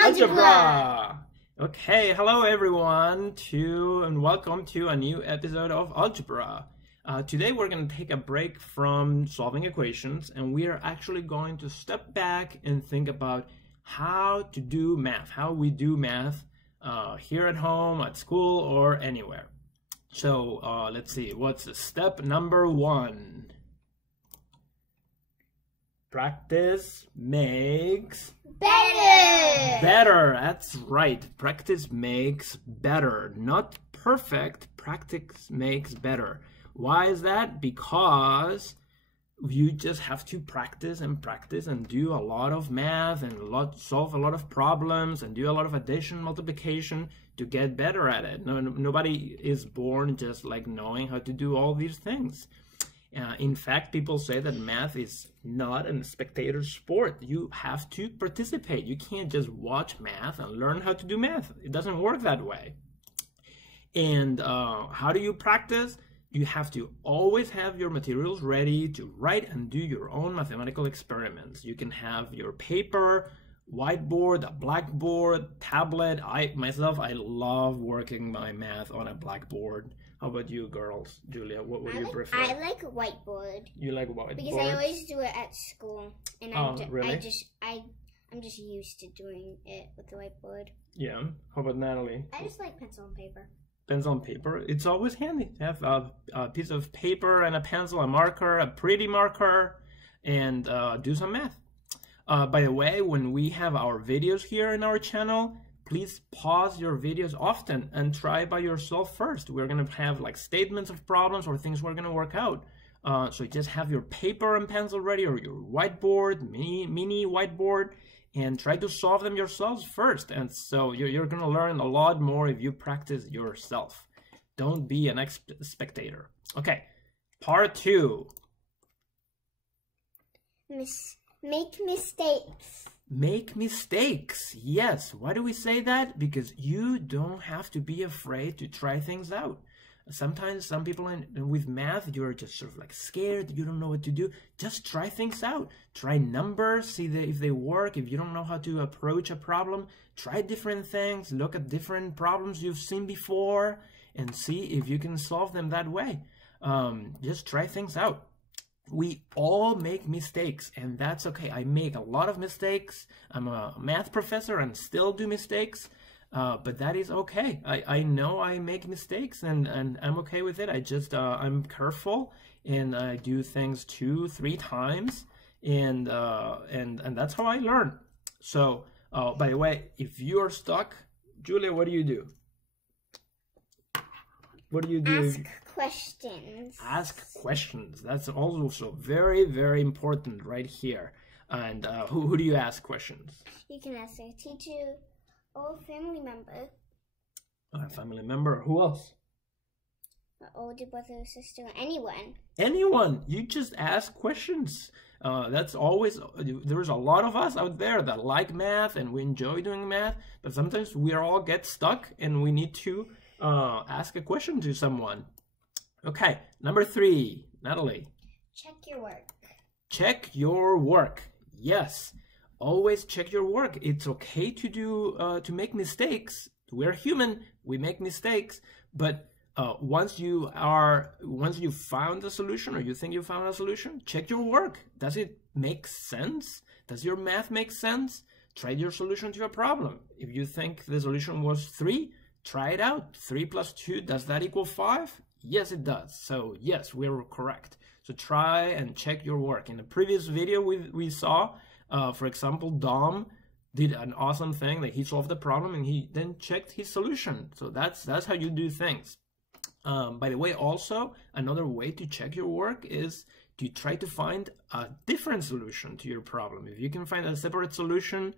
Algebra! Okay, hello everyone, and welcome to a new episode of Algebra. Today we're going to take a break from solving equations, and we are actually going to step back and think about how to do math, how we do math here at home, at school, or anywhere. So let's see, what's step number 1? Practice makes better. That's right. Practice makes better. Not perfect. Practice makes better. Why is that? Because you just have to practice and do a lot of math and solve a lot of problems and do a lot of addition, multiplication to get better at it. Nobody is born just like knowing how to do all these things. In fact, people say that math is not a spectator sport. You have to participate. You can't just watch math and learn how to do math. It doesn't work that way. And how do you practice? You have to always have your materials ready to write and do your own mathematical experiments. You can have your paper, whiteboard, a blackboard, tablet. I love working my math on a blackboard. How about you girls? Julia, what would you prefer? I like whiteboard. You like whiteboard? Because I always do it at school. And really? I'm just used to doing it with the whiteboard. Yeah. How about Natalie? I just like pencil and paper. Pencil and paper. It's always handy to have a piece of paper and a pencil, a marker, a pretty marker, and do some math. By the way, when we have our videos here in our channel, please pause your videos often and try by yourself first. We're going to have like statements of problems or things we're going to work out. So just have your paper and pencil ready, or your whiteboard, mini whiteboard, and try to solve them yourselves first. And so you're going to learn a lot more if you practice yourself. Don't be an spectator. Okay, part 2. Make mistakes. Make mistakes. Yes. Why do we say that? Because you don't have to be afraid to try things out. Sometimes some people with math, you're just sort of like scared. You don't know what to do. Just try things out. Try numbers. See if they work. If you don't know how to approach a problem, try different things. Look at different problems you've seen before and see if you can solve them that way. Just try things out. We all make mistakes, and that's okay. I make a lot of mistakes. I'm a math professor and still do mistakes, but that is okay. I know I make mistakes, and I'm okay with it. I'm careful, and I do things 2-3 times, and that's how I learn. So, by the way, if you are stuck, Julia, what do you do? What do you do? Ask questions. Ask questions. That's also very, very important right here. And who do you ask questions? You can ask a teacher or a family member. A family member. Who else? An older brother or sister. Anyone. Anyone. You just ask questions. That's always, there's a lot of us out there that like math and we enjoy doing math, but sometimes we all get stuck and we need to ask a question to someone. Okay, number 3, Natalie. Check your work. Check your work. Yes, always check your work. It's okay to make mistakes. We're human. We make mistakes. But once you found a solution, or you think you found a solution, check your work. Does it make sense? Does your math make sense? Try your solution to a problem. If you think the solution was 3, try it out. 3 plus 2, does that equal 5? Yes, it does. So yes, we're correct. So try and check your work. In the previous video we saw, for example, Dom did an awesome thing. That he solved the problem and he then checked his solution. So that's how you do things. By the way, also another way to check your work is to try to find a different solution to your problem. If you can find a separate solution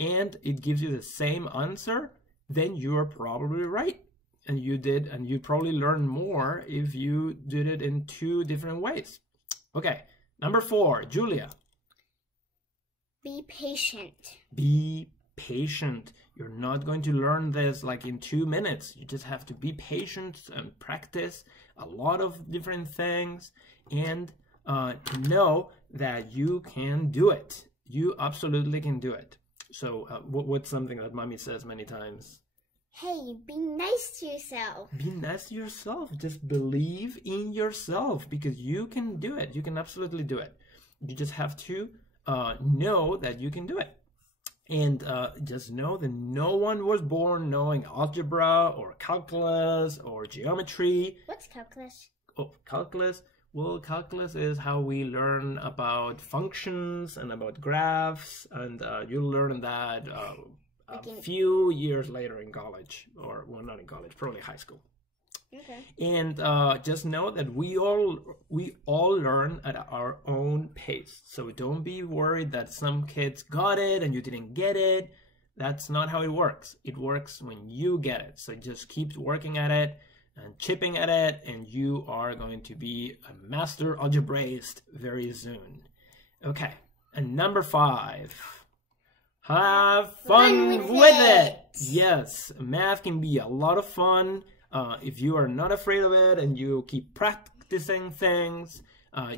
and it gives you the same answer, then you're probably right. And you probably learn more if you did it in 2 different ways. Okay, number 4, Julia. Be patient. Be patient. You're not going to learn this like in 2 minutes. You just have to be patient and practice a lot of different things. And to know that you can do it. You absolutely can do it. So what's something that mommy says many times? Hey, be nice to yourself. Be nice to yourself. Just believe in yourself because you can do it. You can absolutely do it. You just have to know that you can do it. And just know that no one was born knowing algebra or calculus or geometry. What's calculus? Oh, calculus. Well, calculus is how we learn about functions and about graphs, and you'll learn that a few years later in college, or well, not in college, probably high school. Okay. And just know that we all learn at our own pace. So don't be worried that some kids got it and you didn't get it. That's not how it works. It works when you get it. So just keep working at it and chipping at it, and you are going to be a master algebraist very soon. Okay, and number 5. Have fun with it! Yes, math can be a lot of fun. If you are not afraid of it and you keep practicing things,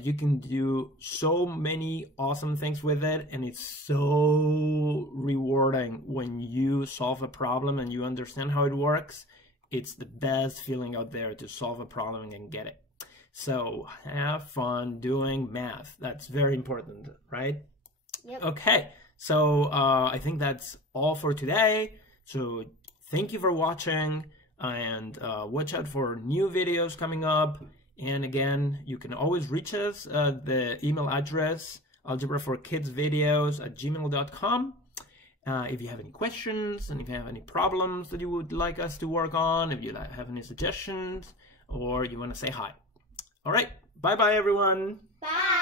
you can do so many awesome things with it, and it's so rewarding when you solve a problem and you understand how it works. It's the best feeling out there to solve a problem and get it. So have fun doing math. That's very important, right? Yep. Okay, so I think that's all for today. So thank you for watching, and watch out for new videos coming up. And again, you can always reach us at the email address algebraforkidsvideos@gmail.com. If you have any questions, and if you have any problems that you would like us to work on, if you have any suggestions, or you want to say hi. All right, bye-bye, everyone. Bye.